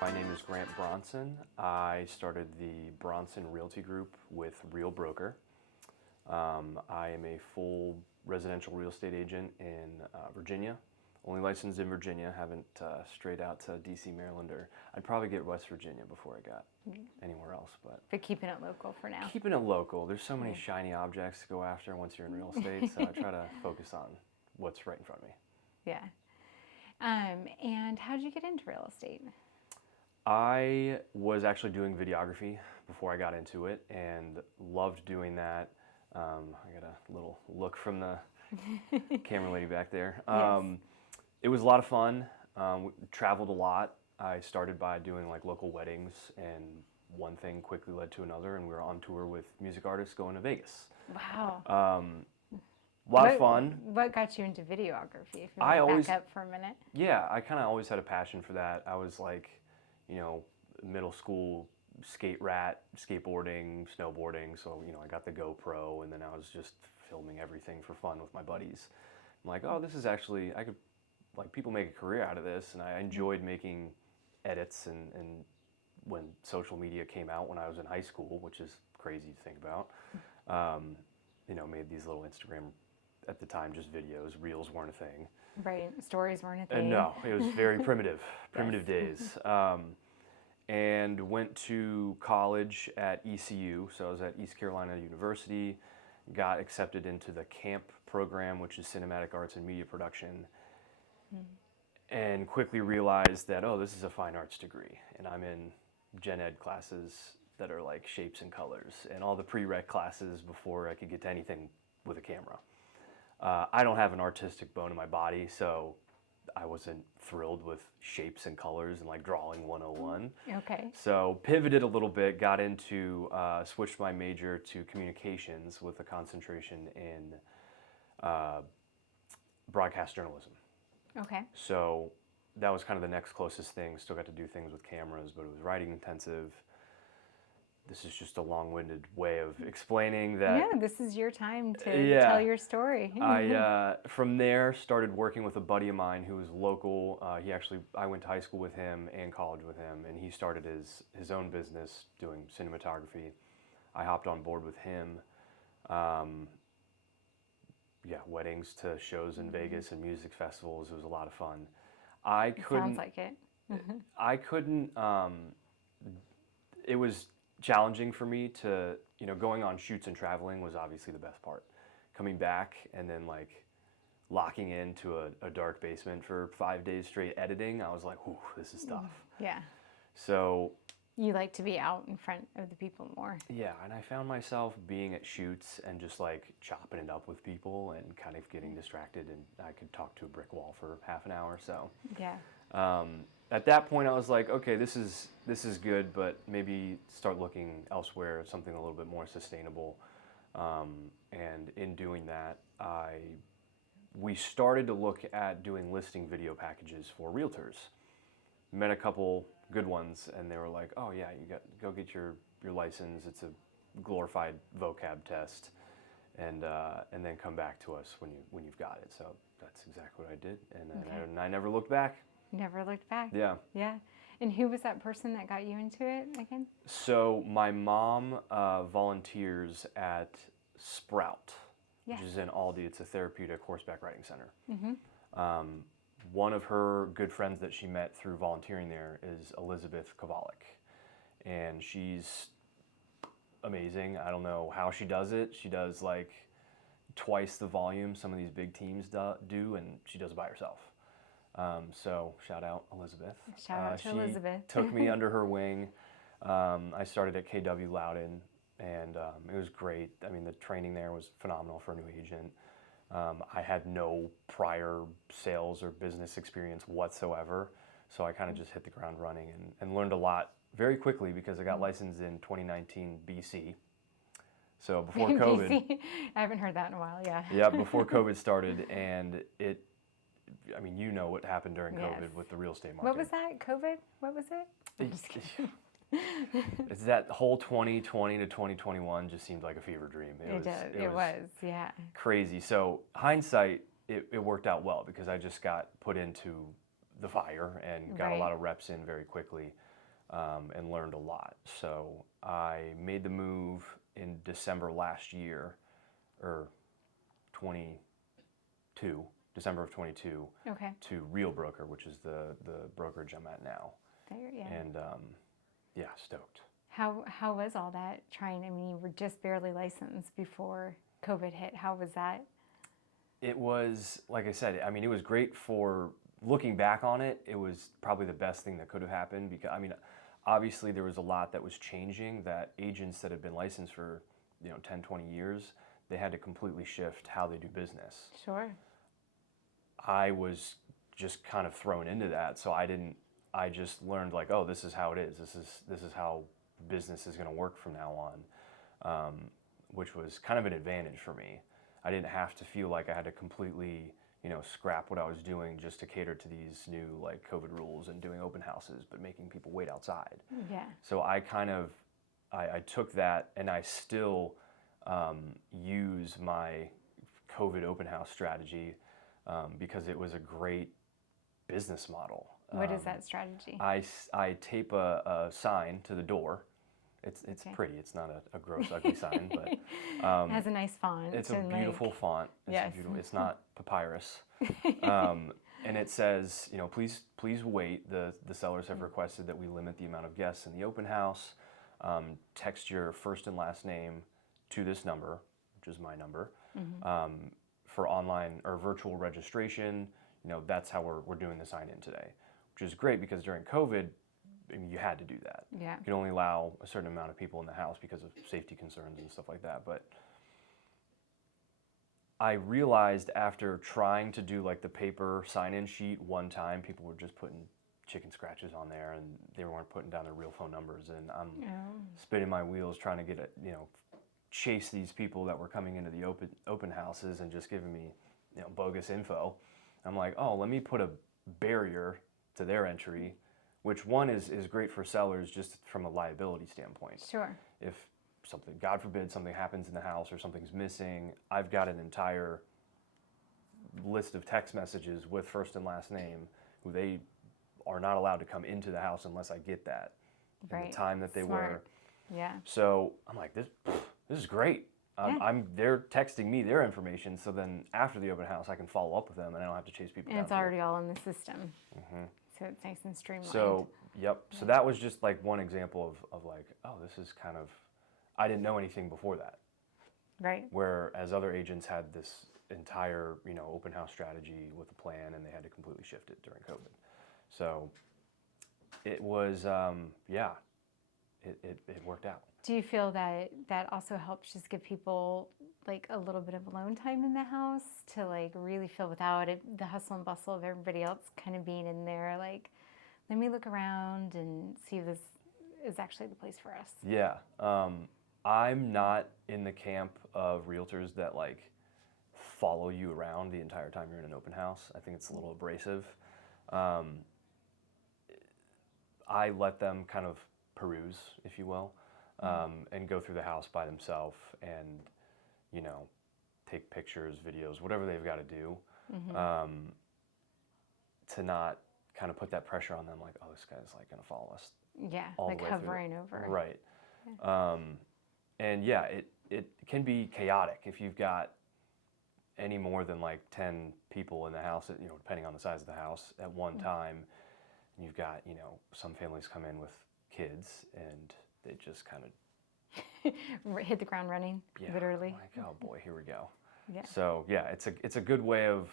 My name is Grant Bronson. I started the Bronson Realty Group with Real Broker. I am a full residential real estate agent in Virginia. Only licensed in Virginia, haven't strayed out to DC, Maryland, or I'd probably get West Virginia before I got anywhere else. But keeping it local for now. Keeping it local. There's so many shiny objects to go after once you're in real estate, so I try to focus on what's right in front of me. Yeah. And how did you get into real estate? I was actually doing videography before I got into it and loved doing that. I got a little look from the camera lady back there. Yes. It was a lot of fun. Traveled a lot. I started by doing like local weddings, and one thing quickly led to another, and we were on tour with music artists going to Vegas. Wow. A lot of fun. What got you into videography? If you I want to always- back up for a minute. Yeah, I kind of always had a passion for that. I was like, you know, middle school skate rat, skateboarding, snowboarding. So, you know, I got the GoPro, and then I was just filming everything for fun with my buddies. I'm like, oh, this is actually, I could, like, people make a career out of this. And I enjoyed making edits, and when social media came out when I was in high school, which is crazy to think about, you know, made these little Instagram, at the time, just videos. Reels weren't a thing. Right. Stories weren't a thing. No, it was very primitive days. And went to college at ECU, so I was at East Carolina University, got accepted into the CAMP program, which is Cinematic Arts and Media Production, and quickly realized that, oh, this is a fine arts degree, and I'm in gen ed classes that are like shapes and colors, and all the prereq classes before I could get to anything with a camera. I don't have an artistic bone in my body, so I wasn't thrilled with shapes and colors and like drawing 101. Okay. So pivoted a little bit, got into, switched my major to communications with a concentration in broadcast journalism. Okay. So that was kind of the next closest thing. Still got to do things with cameras, but it was writing intensive. This is just a long-winded way of explaining that. Yeah, this is your time to tell your story. I from there started working with a buddy of mine who was local. I went to high school with him and college with him, and he started his own business doing cinematography. I hopped on board with him. Weddings to shows in Vegas and music festivals. It was a lot of fun. Sounds like it. I couldn't. It was challenging for me to, you know, going on shoots and traveling was obviously the best part. Coming back and then like locking into a dark basement for 5 days straight editing, I was like, whew, this is tough. Yeah. So You like to be out in front of the people more. yeah, and I found myself being at shoots and just like chopping it up with people and kind of getting distracted, and I could talk to a brick wall for half an hour. So Yeah. at that point, I was like, okay, this is good, but maybe start looking elsewhere, something a little bit more sustainable. And in doing that, we started to look at doing listing video packages for realtors. Met a couple good ones, and they were like, oh yeah, go get your license. It's a glorified vocab test, and then come back to us when you've got it. So that's exactly what I did, and I never looked back. Never looked back. Yeah. Yeah. And who was that person that got you into it again? So my mom volunteers at Sprout, Yes. which is in Aldi. It's a therapeutic horseback riding center. Mm-hmm. One of her good friends that she met through volunteering there is Elizabeth Kovalik, and she's amazing. I don't know how she does it. She does like twice the volume some of these big teams do, and she does it by herself. So shout out Elizabeth. Shout out to Elizabeth. Took me under her wing. I started at KW Loudon, and it was great. I mean, the training there was phenomenal for a new agent. I had no prior sales or business experience whatsoever, so I kind of just hit the ground running and learned a lot very quickly because I got licensed in 2019 BC. So before COVID. BC. I haven't heard that in a while, yeah. Yeah, before COVID started, and I mean, you know what happened during COVID Yes. with the real estate market. What was that? COVID? What was it? I'm just kidding. It's that whole 2020 to 2021 just seemed like a fever dream. It was, yeah. Crazy. So hindsight, it worked out well because I just got put into the fire and got a lot of reps in very quickly. and learned a lot. So I made the move in December last year, or 22, December of 22, Okay. to Real Broker, which is the brokerage I'm at now. There, yeah. And yeah, stoked. How was all that trying? I mean, you were just barely licensed before COVID hit. How was that? It was, like I said, I mean, it was great for looking back on it. It was probably the best thing that could have happened because, I mean, obviously there was a lot that was changing that agents that had been licensed for, 10, 20 years, they had to completely shift how they do business. Sure. I was just kind of thrown into that. So I just learned like, oh, this is how it is. This is how business is going to work from now on, which was kind of an advantage for me. I didn't have to feel like I had to completely, scrap what I was doing just to cater to these new like COVID rules and doing open houses, but making people wait outside. Yeah. So I kind of, I took that and I still use my COVID open house strategy because it was a great business model. What is that strategy? I tape a sign to the door. It's Okay. pretty. It's not a gross, ugly sign, but It has a nice font. it's a and, beautiful font. Yes. It's not papyrus. And it says, please wait. The sellers have requested that we limit the amount of guests in the open house. Text your first and last name to this number, which is my number, for online or virtual registration. That's how we're doing the sign-in today, which is great because during COVID, I mean, you had to do that. Yeah. You can only allow a certain amount of people in the house because of safety concerns and stuff like that. But I realized after trying to do like the paper sign-in sheet one time, people were just putting chicken scratches on there and they weren't putting down their real phone numbers. And I'm spinning my wheels trying to get chase these people that were coming into the open houses and just giving me, bogus info. I'm like, oh, let me put a barrier to their entry, which one is great for sellers just from a liability standpoint. Sure. If something, God forbid, something happens in the house or something's missing, I've got an entire list of text messages with first and last name who they are not allowed to come into the house unless I get that. Right. And the time that they Smart. were. Yeah. So I'm like, this is great. They're texting me their information, so then after the open house, I can follow up with them, and I don't have to chase people. And down it's already all in the system, so it's nice and streamlined. So, yep. So that was just like one example of like, oh, this is kind of, I didn't know anything before that. Right. Whereas other agents had this entire, open house strategy with a plan, and they had to completely shift it during COVID. So it was, it worked out. Do you feel that also helps just give people like a little bit of alone time in the house to like really feel without it, the hustle and bustle of everybody else kind of being in there? Like, let me look around and see if this is actually the place for us. Yeah. I'm not in the camp of realtors that like follow you around the entire time you're in an open house. I think it's a little abrasive. I let them kind of peruse, if you will. And go through the house by themselves and, take pictures, videos, whatever they've got to do, to not kind of put that pressure on them like, oh, this guy's like going to follow us. Yeah, all like the way hovering over. Right. Yeah. And yeah, it can be chaotic if you've got any more than like 10 people in the house, depending on the size of the house at one time. And you've got, some families come in with kids and they just kind of hit the ground running, literally. Like, oh boy, here we go. Yeah. So yeah, it's a good way of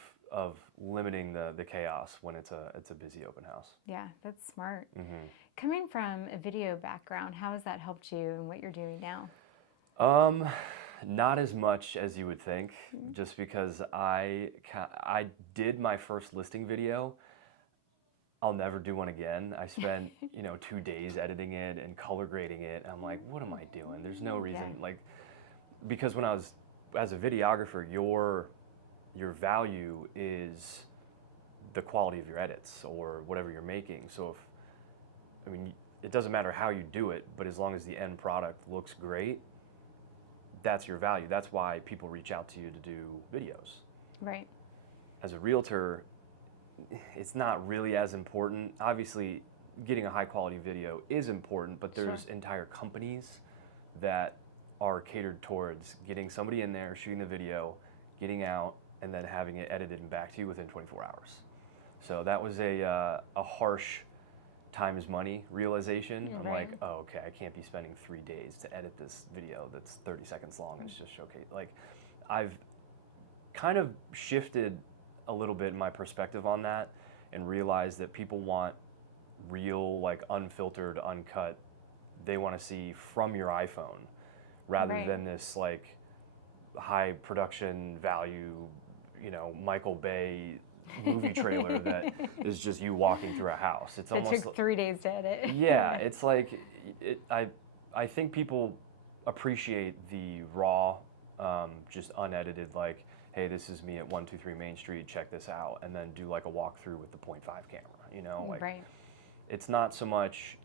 limiting the chaos when it's a busy open house. Yeah, that's smart. Coming from a video background, how has that helped you in what you're doing now? Not as much as you would think, just because I did my first listing video. I'll never do one again. I spent, 2 days editing it and color grading it. I'm like, what am I doing? There's no reason, because when I was, as a videographer, your value is the quality of your edits or whatever you're making. So it doesn't matter how you do it, but as long as the end product looks great, that's your value. That's why people reach out to you to do videos. Right. As a realtor, it's not really as important. Obviously, getting a high quality video is important, but there's entire companies that are catered towards getting somebody in there, shooting the video, getting out, and then having it edited and back to you within 24 hours. So that was a harsh time is money realization. I'm like, oh, okay, I can't be spending 3 days to edit this video that's 30 seconds long and it's just showcase. Like, I've kind of shifted a little bit in my perspective on that and realized that people want real, like, unfiltered, uncut. They want to see from your iPhone rather than this, like, high production value, you know, Michael Bay movie trailer that is just you walking through a house. It's almost took 3 days to edit. Yeah, it's like I think people appreciate the raw, just unedited, like, hey, this is me at 123 Main Street, check this out, and then do like a walkthrough with the 0.5 camera, you know, like it's not so much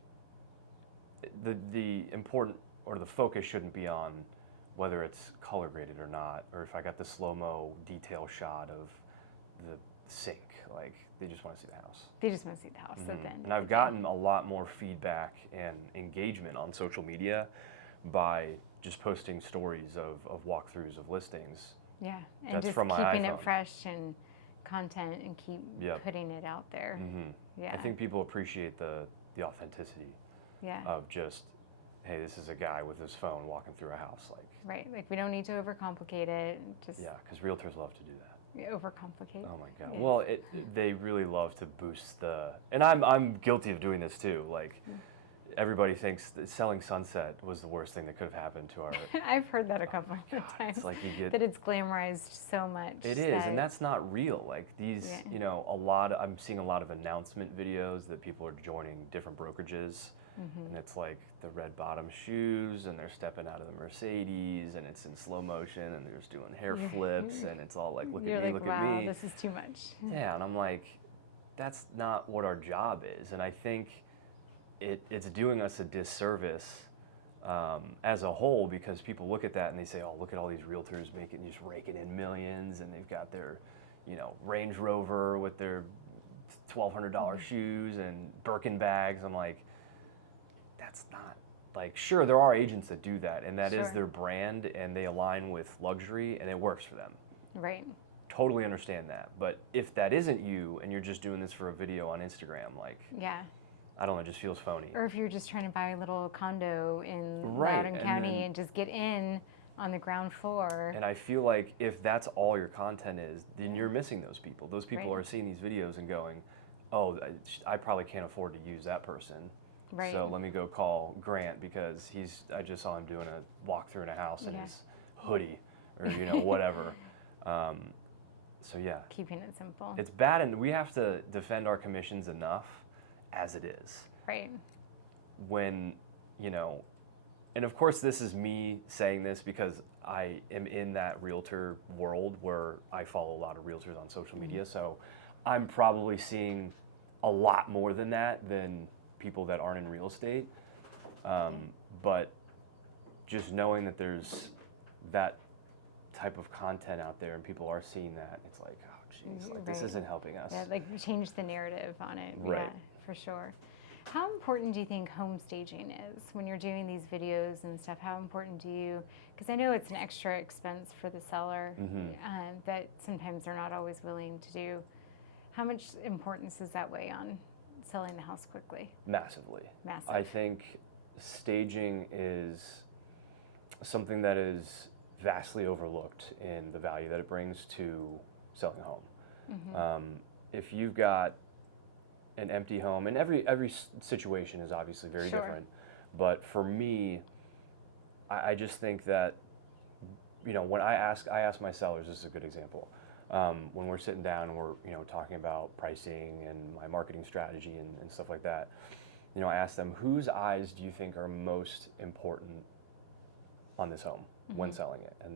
the important, or the focus shouldn't be on whether it's color graded or not, or if I got the slow-mo detail shot of the sink. Like, they just want to see the house. They just want to see the house. So then, and I've gotten a lot more feedback and engagement on social media by just posting stories of walkthroughs of listings. Yeah, and That's just from my keeping iPhone. it fresh and content and keep putting it out there. Yeah, I think people appreciate the authenticity of just, hey, this is a guy with his phone walking through a house. Like, like we don't need to overcomplicate it. Just because realtors love to do that. Overcomplicate. Oh my God. Well, they really love to boost and I'm guilty of doing this too. Like, everybody thinks that selling Sunset was the worst thing that could have happened to our. I've heard that a couple of times. It's like you get that it's glamorized so much. It is, and that's not real. Like, these, you know, I'm seeing a lot of announcement videos that people are joining different brokerages, and it's like the red bottom shoes, and they're stepping out of the Mercedes, and it's in slow motion, and they're just doing hair flips, and it's all like, look at me, look at me. This is too much. Yeah, and I'm like, that's not what our job is, and I think it's doing us a disservice as a whole, because people look at that and they say, oh, look at all these realtors just raking in millions, and they've got their, you know, Range Rover with their $1,200 shoes and Birkin bags. I'm like, that's not, like, sure, there are agents that do that, and that is their brand, and they align with luxury, and it works for them. Right. Totally understand that. But if that isn't you, and you're just doing this for a video on Instagram, like, I don't know, it just feels phony. Or if you're just trying to buy a little condo in Loudoun County and just get in on the ground floor. And I feel like if that's all your content is, then you're missing those people. Those people are seeing these videos and going, oh, I probably can't afford to use that person. So let me go call Grant, because I just saw him doing a walkthrough in a house in his hoodie, or, you know, whatever. So yeah. Keeping it simple. It's bad, and we have to defend our commissions enough as it is. Right. When, you know, and of course this is me saying this because I am in that realtor world where I follow a lot of realtors on social media, so I'm probably seeing a lot more than that than people that aren't in real estate. But just knowing that there's that type of content out there and people are seeing that, it's like, oh geez, like, this isn't helping us. Yeah, like change the narrative on it. Right. Yeah, for sure. How important do you think home staging is when you're doing these videos and stuff? How important do you, because I know it's an extra expense for the seller that sometimes they're not always willing to do. How much importance is that weigh on selling the house quickly? Massively. Massive. I think staging is something that is vastly overlooked in the value that it brings to selling a home. If you've got an empty home, and every situation is obviously very different, but for me, I just think that, you know, when I ask my sellers, this is a good example, when we're sitting down and we're, you know, talking about pricing and my marketing strategy and stuff like that, you know, I ask them, whose eyes do you think are most important on this home when selling it? And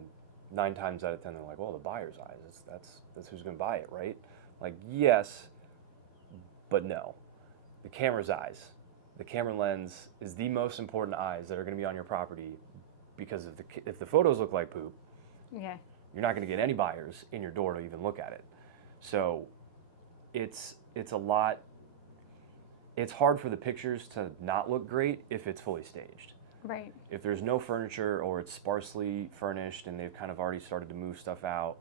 9 times out of 10, they're like, well, the buyer's eyes, that's who's gonna buy it, right? Like, yes, but no. The camera's eyes. The camera lens is the most important eyes that are gonna be on your property, because if the photos look like poop, you're not gonna get any buyers in your door to even look at it. So it's a lot, it's hard for the pictures to not look great if it's fully staged. Right. If there's no furniture or it's sparsely furnished and they've kind of already started to move stuff out,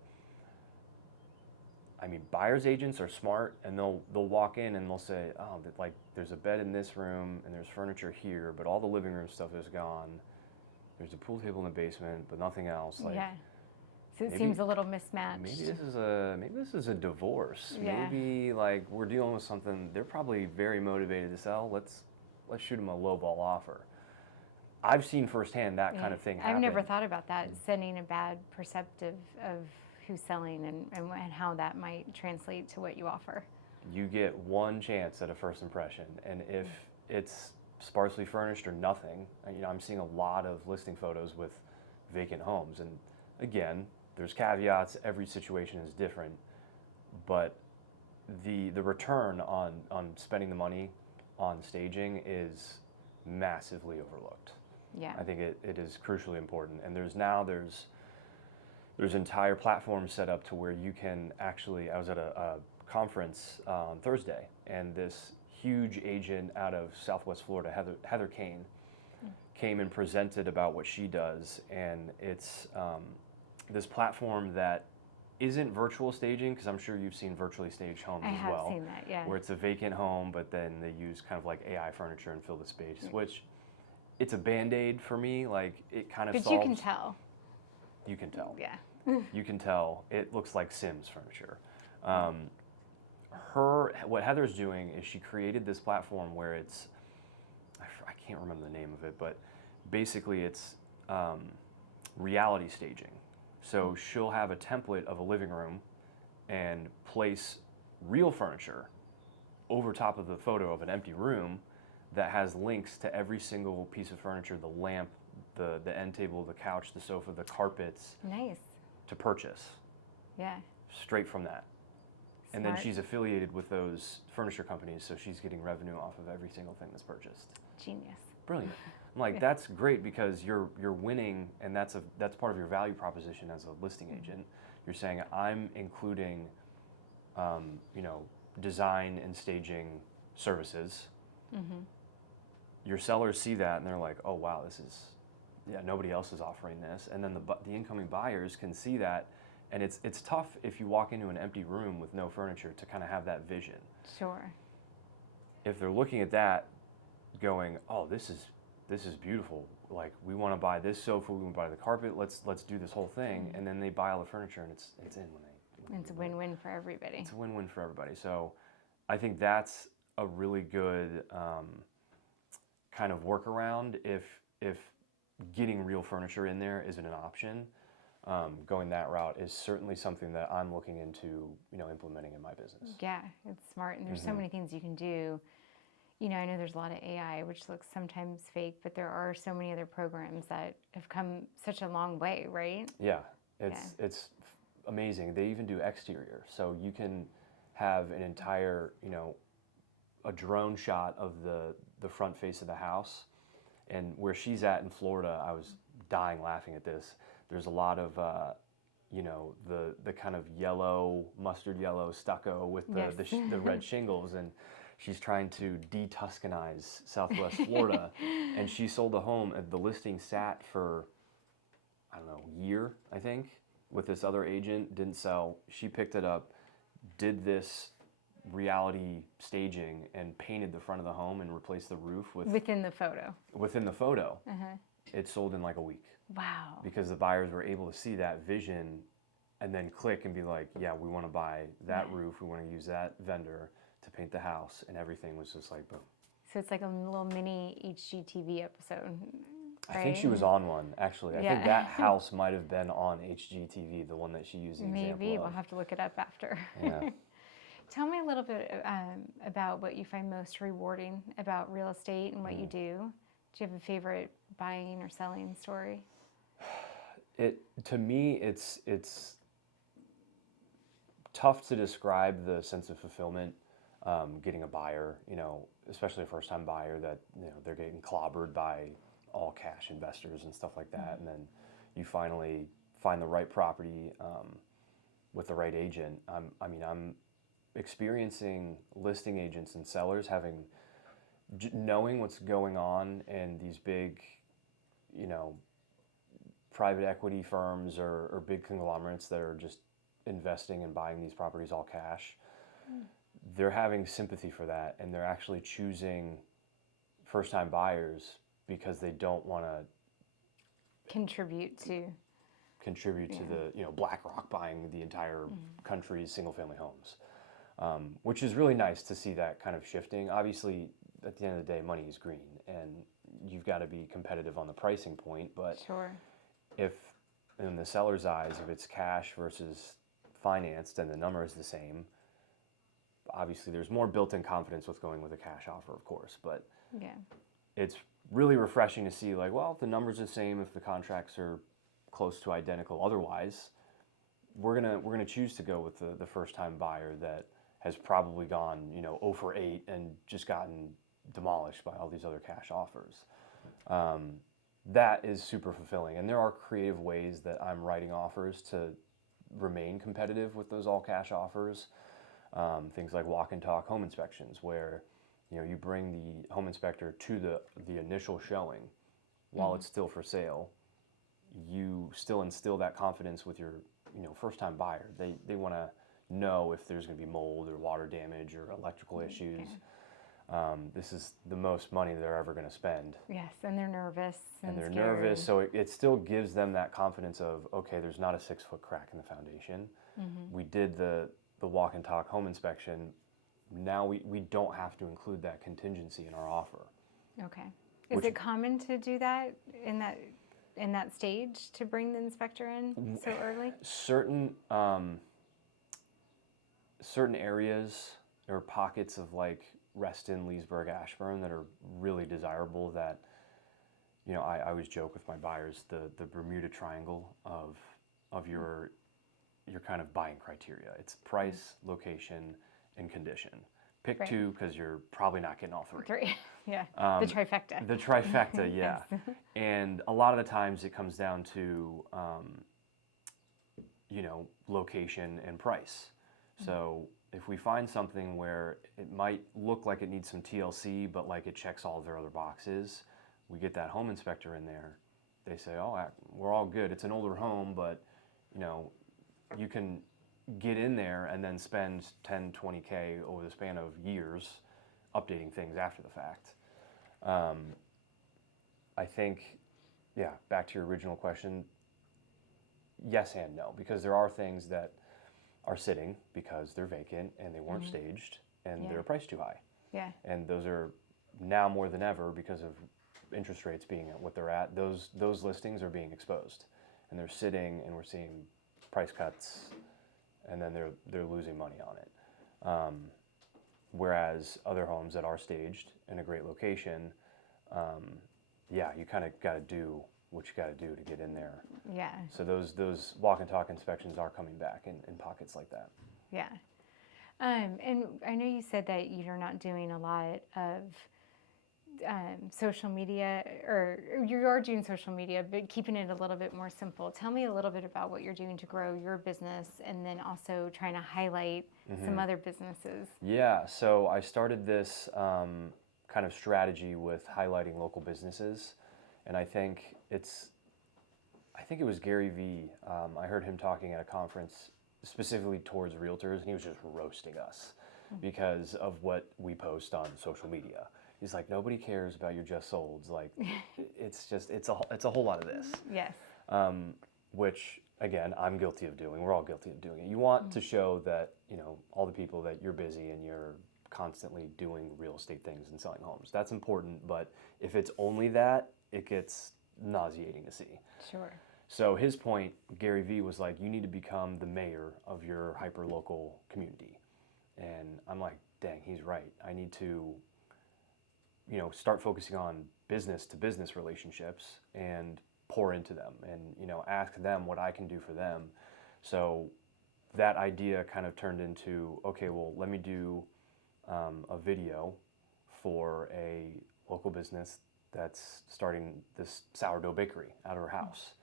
I mean, buyer's agents are smart, and they'll walk in and they'll say, oh, like there's a bed in this room and there's furniture here, but all the living room stuff is gone. There's a pool table in the basement, but nothing else. Like, yeah. So it maybe, seems a little mismatched. maybe this is a divorce. Yeah. Maybe like we're dealing with something. They're probably very motivated to sell. Let's shoot them a lowball offer. I've seen firsthand that kind of thing happen. I've never thought about that, sending a bad perceptive of who's selling and how that might translate to what you offer. You get one chance at a first impression, and if it's sparsely furnished or nothing, you know, I'm seeing a lot of listing photos with vacant homes, and again, there's caveats. Every situation is different, but the return on spending the money on staging is massively overlooked. Yeah. I think it is crucially important, and there's entire platforms set up to where you can actually. I was at a conference on Thursday, and this huge agent out of Southwest Florida, Heather Kane, came and presented about what she does, and it's this platform that isn't virtual staging, because I'm sure you've seen virtually staged homes as well. I have seen that, yeah. Where it's a vacant home, but then they use kind of like AI furniture and fill the space, which it's a Band-Aid for me. Like it kind of But solves. you can tell. You can tell. Yeah. You can tell. It looks like Sims furniture. What Heather's doing is she created this platform where it's, I can't remember the name of it, but basically it's reality staging. So she'll have a template of a living room and place real furniture over top of the photo of an empty room that has links to every single piece of furniture, the lamp, the end table, the couch, the sofa, the carpets. Nice. To purchase. Yeah. Straight from that. And then Smart. she's affiliated with those furniture companies, so she's getting revenue off of every single thing that's purchased. Genius. Brilliant. I'm like, that's great, because you're winning, and that's part of your value proposition as a listing agent. You're saying, I'm including design and staging services. Mm-hmm. Your sellers see that and they're like, oh wow, nobody else is offering this. And then the incoming buyers can see that. And it's tough if you walk into an empty room with no furniture to kind of have that vision. Sure. If they're looking at that going, oh, this is beautiful. Like, we want to buy this sofa, we want to buy the carpet, let's do this whole thing. And then they buy all the furniture and it's in when It's a win-win for everybody. It's a win-win for everybody. So I think that's a really good kind of workaround if getting real furniture in there isn't an option. Going that route is certainly something that I'm looking into, implementing in my business. Yeah, it's smart, and there's so many things you can do. I know there's a lot of AI, which looks sometimes fake, but there are so many other programs that have come such a long way, right? Yeah, it's amazing. They even do exterior, so you can have an entire, a drone shot of the front face of the house. And where she's at in Florida, I was dying laughing at this. There's a lot of, the kind of yellow, mustard yellow stucco with the red shingles, and she's trying to de-Tuscanize Southwest Florida. And she sold a home, and the listing sat for, I don't know, a year, I think, with this other agent, didn't sell. She picked it up, did this reality staging, and painted the front of the home and replaced the roof within the photo. It sold in like a week. Wow. Because the buyers were able to see that vision and then click and be like, yeah, we want to buy that roof, we want to use that vendor to paint the house, and everything was just like boom. So it's like a little mini HGTV episode, right? I think she was on one, actually. I think that house might have been on HGTV, the one that she used the example Maybe. of. We'll have to look it up after. Yeah. Tell me a little bit about what you find most rewarding about real estate and what you do. Do you have a favorite buying or selling story? To me, it's tough to describe the sense of fulfillment getting a buyer, especially a first-time buyer that they're getting clobbered by all cash investors and stuff like that, and then you finally find the right property with the right agent. I'm experiencing listing agents and sellers having knowing what's going on in these big, you know, private equity firms or big conglomerates that are just investing and buying these properties all cash, they're having sympathy for that, and they're actually choosing first-time buyers because they don't want to contribute to the, you know, BlackRock buying the entire country's single-family homes, which is really nice to see that kind of shifting. Obviously, at the end of the day, money is green, and you've got to be competitive on the pricing point. But sure. if, in the seller's eyes, if it's cash versus financed and the number is the same, obviously there's more built-in confidence with going with a cash offer, of course. But Yeah. it's really refreshing to see, like, well, if the number's the same, if the contracts are close to identical otherwise, we're gonna choose to go with the first-time buyer that has probably gone, you know, 0 for 8 and just gotten demolished by all these other cash offers. That is super fulfilling, and there are creative ways that I'm writing offers to remain competitive with those all cash offers. Things like walk and talk home inspections, where, you know, you bring the home inspector to the initial showing while it's still for sale. You still instill that confidence with your, you know, first-time buyer. They want to know if there's going to be mold or water damage or electrical issues. This is the most money they're ever going to spend. Yes, and they're nervous And they're scared. nervous, so it still gives them that confidence of, okay, there's not a 6-foot crack in the foundation. We did the walk and talk home inspection. Now we don't have to include that contingency in our offer. Okay. Is it common to do that in that stage, to bring the inspector in so early? Certain areas or pockets of, like, Reston, Leesburg, Ashburn, that are really desirable, that, you know, I always joke with my buyers, the Bermuda Triangle of your kind of buying criteria. It's price, location, and condition. Pick Right. 2 because you're probably not getting all 3. 3, yeah, the trifecta. The trifecta, yeah. And a lot of the times it comes down to, you know, location and price. So if we find something where it might look like it needs some TLC, but like it checks all of their other boxes, we get that home inspector in there. They say, oh, we're all good. It's an older home, but, you know, you can get in there and then spend 10, 20K over the span of years updating things after the fact. I think, yeah, back to your original question, yes and no, because there are things that are sitting because they're vacant and they weren't staged and they're priced too high. Yeah. And those are now more than ever, because of interest rates being at what they're at, those listings are being exposed and they're sitting, and we're seeing price cuts, and then they're losing money on it. Whereas other homes that are staged in a great location, yeah, you kind of got to do what you got to do to get in there. Yeah. So those walk and talk inspections are coming back in pockets like that. Yeah. And I know you said that you're not doing a lot of social media, or you are doing social media, but keeping it a little bit more simple. Tell me a little bit about what you're doing to grow your business, and then also trying to highlight some other businesses. Yeah, so I started this kind of strategy with highlighting local businesses, and I think it was Gary Vee. I heard him talking at a conference specifically towards realtors, and he was just roasting us because of what we post on social media. He's like, nobody cares about your just solds. Like, it's a whole lot of this. Yes. Which, again, I'm guilty of doing. We're all guilty of doing it. You want to show that, you know, all the people, that you're busy and you're constantly doing real estate things and selling homes. That's important, but if it's only that, it gets nauseating to see. Sure. So his point, Gary Vee, was like, you need to become the mayor of your hyper-local community. And I'm like, dang, he's right. I need to, you know, start focusing on business-to-business relationships and pour into them and, you know, ask them what I can do for them. So that idea kind of turned into, okay, well, let me do a video for a local business that's starting this sourdough bakery out of her house.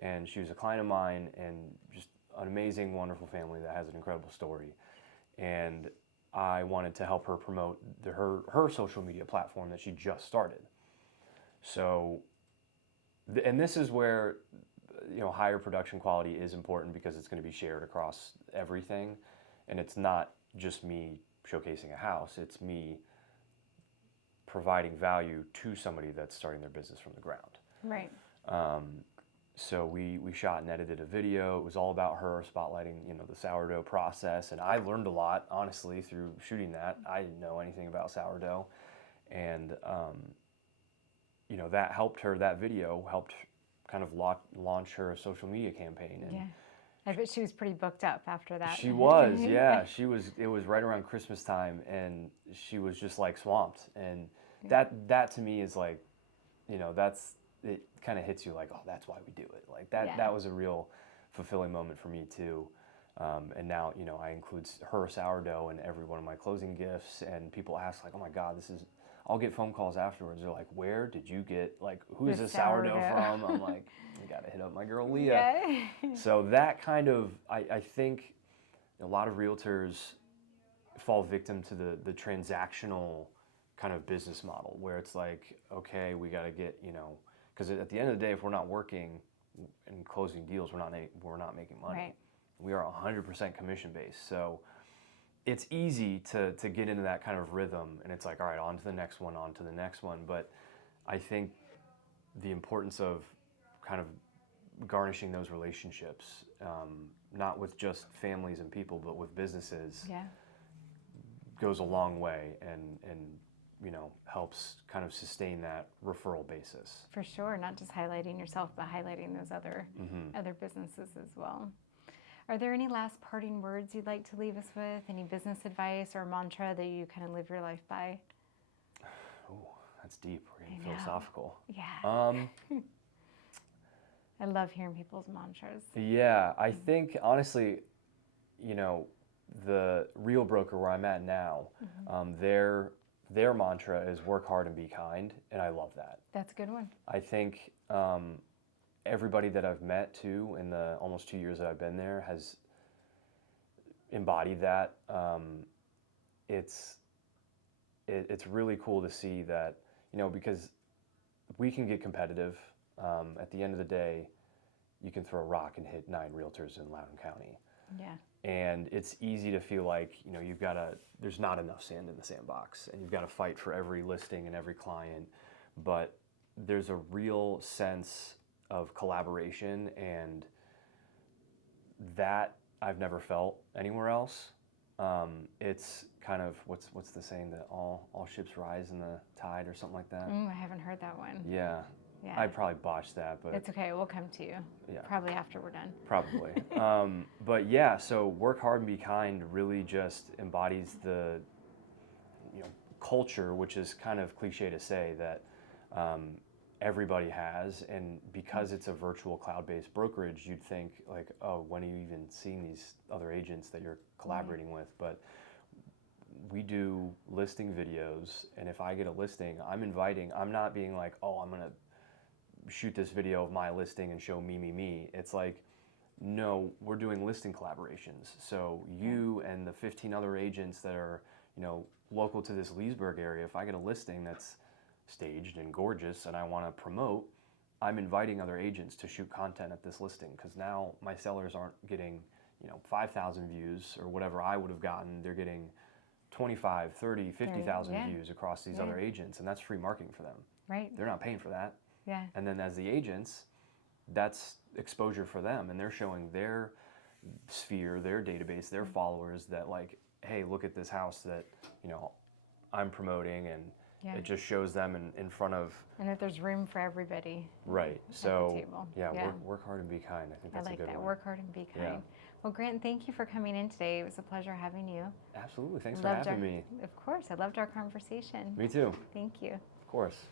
And she was a client of mine, and just an amazing, wonderful family that has an incredible story. And I wanted to help her promote her social media platform that she just started. So, and this is where, higher production quality is important because it's going to be shared across everything. And it's not just me showcasing a house, it's me providing value to somebody that's starting their business from the ground. Right. So we shot and edited a video. It was all about her, spotlighting, the sourdough process. And I learned a lot, honestly, through shooting that. I didn't know anything about sourdough. And, that helped her, that video helped kind of launch her social media campaign. And Yeah. I bet she was pretty booked up after that. she was, yeah. It was right around Christmas time, and she was just like swamped. And that to me is like, it kind of hits you like, oh, that's why we do it. Like that was a real fulfilling moment for me too. And now, I include her sourdough in every one of my closing gifts, and people ask like, oh my God, I'll get phone calls afterwards. They're like, where did you get, like, who is this sourdough from? I'm like, I gotta hit up my girl Leah. Yeah. So that kind of, I think a lot of realtors fall victim to the transactional kind of business model where it's like, okay, we got to get, because at the end of the day, if we're not working and closing deals, we're not making money. Right. We are 100% commission based. So it's easy to get into that kind of rhythm, and it's like, all right, on to the next one, on to the next one. But I think the importance of kind of garnishing those relationships, not with just families and people, but with businesses, goes a long way and helps kind of sustain that referral basis. For sure, not just highlighting yourself, but highlighting those other businesses as well. Are there any last parting words you'd like to leave us with? Any business advice or mantra that you kind of live your life by? Oh, that's deep. We're getting philosophical. Yeah. I love hearing people's mantras. Yeah, I think honestly, the Real Broker where I'm at now, their mantra is work hard and be kind, and I love that. That's a good one. I think everybody that I've met too in the almost 2 years that I've been there has embodied that. It's really cool to see that, because we can get competitive. At the end of the day, you can throw a rock and hit 9 realtors in Loudoun County. Yeah. And it's easy to feel like, there's not enough sand in the sandbox, and you've got to fight for every listing and every client. But there's a real sense of collaboration, and that I've never felt anywhere else. It's kind of, what's the saying, that all ships rise in the tide or something like that? I haven't heard that one. Yeah. I probably botched that, but it's okay. We'll come to you. Yeah. Probably after we're done. Probably. But yeah, so work hard and be kind really just embodies the culture, which is kind of cliche to say, that everybody has. And because it's a virtual cloud-based brokerage, you'd think like, oh, when are you even seeing these other agents that you're collaborating with? But we do listing videos, and if I get a listing, I'm not being like, oh, I'm going to shoot this video of my listing and show me. It's like, no, we're doing listing collaborations. So you and the 15 other agents that are, local to this Leesburg area, if I get a listing that's staged and gorgeous and I want to promote, I'm inviting other agents to shoot content at this listing, because now my sellers aren't getting, 5,000 views or whatever I would have gotten. They're getting 25, 30, 50,000 views across these other agents, and that's free marketing for them. Right. They're not paying for that. Yeah. And then as the agents, that's exposure for them, and they're showing their sphere, their database, their followers that, like, hey, look at this house that, I'm promoting, and it just shows them in front of. And that there's room for everybody. Right. So at the table. Work hard and be kind. I think that's a good one. I like that. Work hard and be kind. Yeah. Well, Grant, thank you for coming in today. It was a pleasure having you. Absolutely. Thanks for having me. Of course. I loved our conversation. Me too. Thank you. Of course.